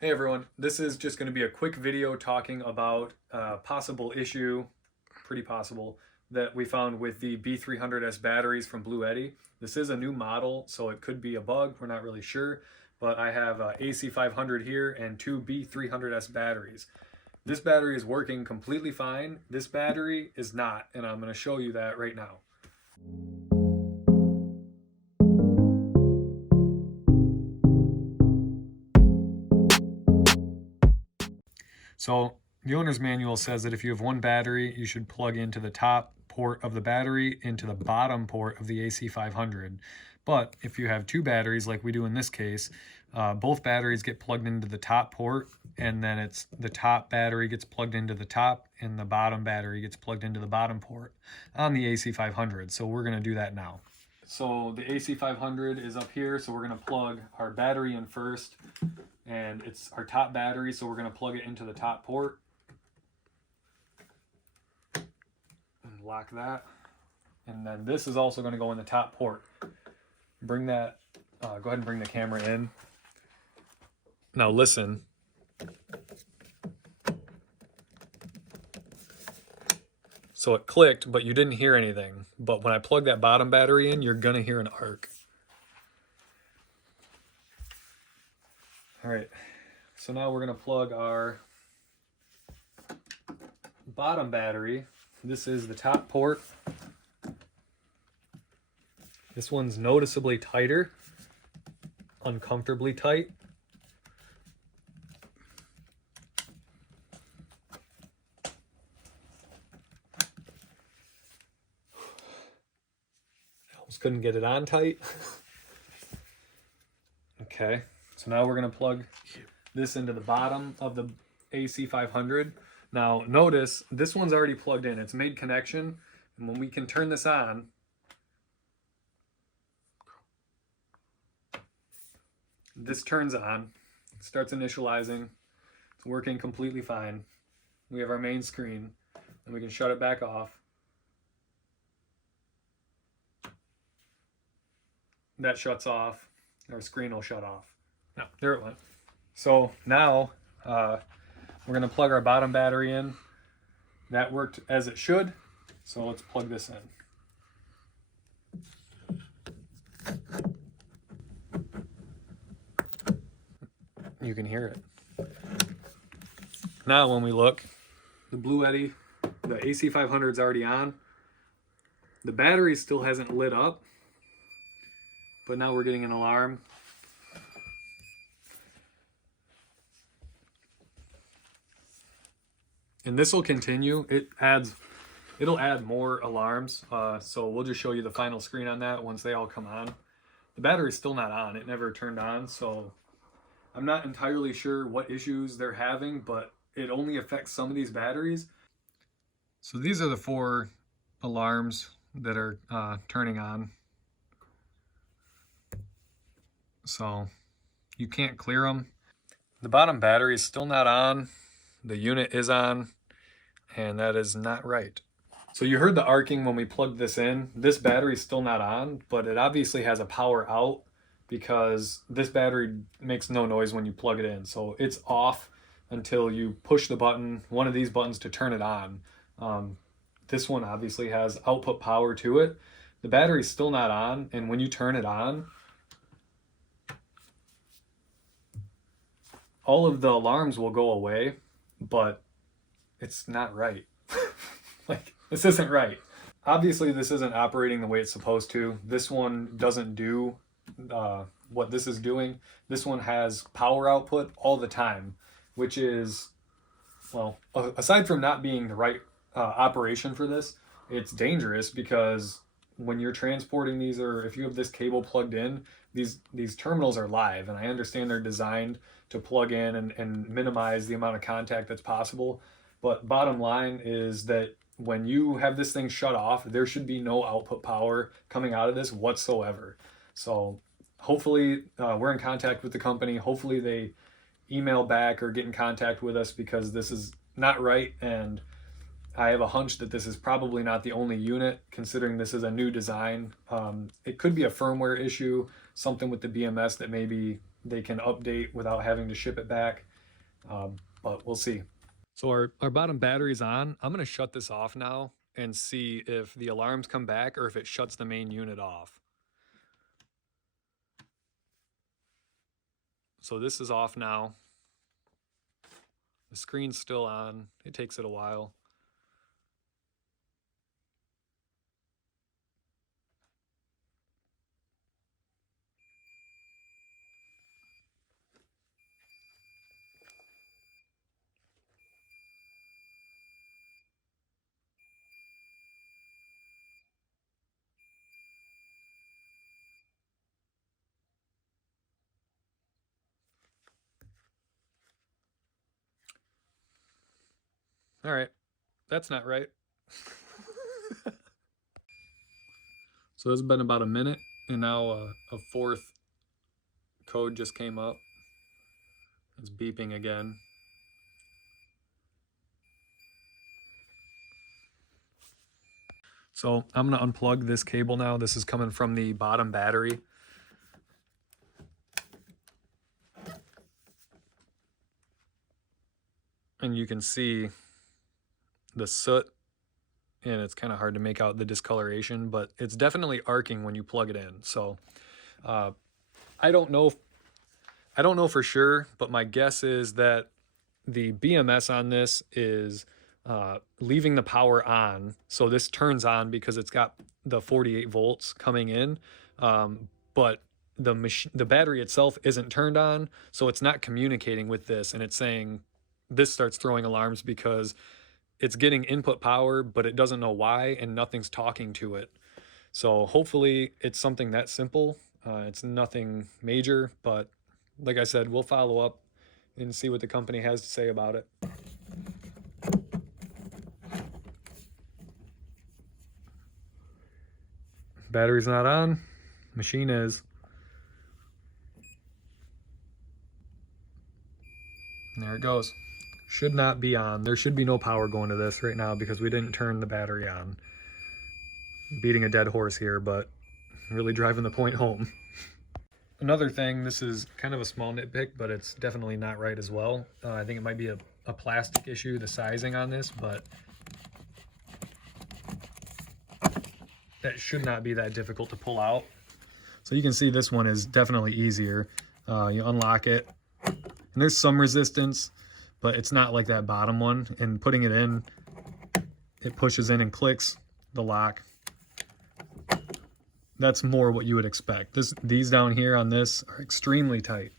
Hey everyone, this is just going to be a quick video talking about a possible issue, pretty possible, that we found with the B300S batteries from Bluetti. This is a new model, so it could be a bug, we're not really sure, but I have a AC500 here and two B300S batteries. This battery is working completely fine, this battery is not, and I'm going to show you that right now. So the owner's manual says that if you have one battery, you should plug into the top port of the battery into the bottom port of the AC500. But if you have two batteries, like we do in this case, both batteries get plugged into the top port, and then it's the top battery gets plugged into the top, and the bottom battery gets plugged into the bottom port on the AC500. So we're going to do that now. So the AC500 is up here, so we're going to plug our battery in first, and it's our top battery, so we're going to plug it into the top port and lock that. And then this is also going to go in the top port. Bring that, go ahead and bring the camera in. Now listen. So it clicked, but you didn't hear anything. But when I plug that bottom battery in, you're going to hear an arc. All right, so now we're going to plug our bottom battery. This is the top port. This one's noticeably tighter, uncomfortably tight. Almost couldn't get it on tight. Okay, so now we're going to plug this into the bottom of the AC500. Now notice this one's already plugged in. It's made connection, and when we can turn this on, this turns on, starts initializing. It's working completely fine. We have our main screen, and we can shut it back off. That shuts off. Our screen will shut off. No, there it went. So now we're going to plug our bottom battery in. That worked as it should. So let's plug this in. You can hear it. Now when we look, the Bluetti, the AC500 is already on. The battery still hasn't lit up, but now we're getting an alarm. And this will continue. It'll add more alarms. So we'll just show you the final screen on that once they all come on. The battery's still not on. It never turned on. So I'm not entirely sure what issues they're having, but it only affects some of these batteries. So these are the 4 alarms that are turning on. So you can't clear them. The bottom battery is still not on. The unit is on, and that is not right. So you heard the arcing when we plugged this in. This battery is still not on, but it obviously has a power out because this battery makes no noise when you plug it in. So it's off until you push the button, one of these buttons, to turn it on. This one obviously has output power to it. The battery's still not on, and when you turn it on, all of the alarms will go away, but it's not right. Like, this isn't right. Obviously, this isn't operating the way it's supposed to. This one doesn't do what this is doing. This one has power output all the time, which is, well, aside from not being the right operation for this, it's dangerous because when you're transporting these, or if you have this cable plugged in, these terminals are live, and I understand they're designed to plug in and minimize the amount of contact that's possible. But bottom line is that when you have this thing shut off, there should be no output power coming out of this whatsoever. So hopefully we're in contact with the company. Hopefully they email back or get in contact with us, because this is not right, and I have a hunch that this is probably not the only unit, considering this is a new design. It could be a firmware issue, something with the BMS that maybe they can update without having to ship it back. But we'll see. So our bottom battery's on. I'm going to shut this off now and see if the alarms come back or if it shuts the main unit off. So this is off now. The screen's still on. It takes it a while. All right, that's not right. So it's been about a minute, and now a fourth code just came up. It's beeping again. So I'm gonna unplug this cable now. This is coming from the bottom battery. And you can see the soot, and it's kind of hard to make out the discoloration, but it's definitely arcing when you plug it in. So I don't know for sure, but my guess is that the BMS on this is leaving the power on. So this turns on because it's got the 48 volts coming in, but the battery itself isn't turned on, so it's not communicating with this, and it's saying this starts throwing alarms because it's getting input power, but it doesn't know why, and nothing's talking to it. So hopefully it's something that simple. It's nothing major, but like I said, we'll follow up and see what the company has to say about it. Battery's not on, machine is. And there it goes. Should not be on. There should be no power going to this right now because we didn't turn the battery on. Beating a dead horse here, but really driving the point home. Another thing, this is kind of a small nitpick, but it's definitely not right as well. I think it might be a plastic issue, the sizing on this, but that should not be that difficult to pull out. So you can see this one is definitely easier. You unlock it, and there's some resistance, but it's not like that bottom one. And putting it in, it pushes in and clicks the lock. That's more what you would expect. These down here on this are extremely tight.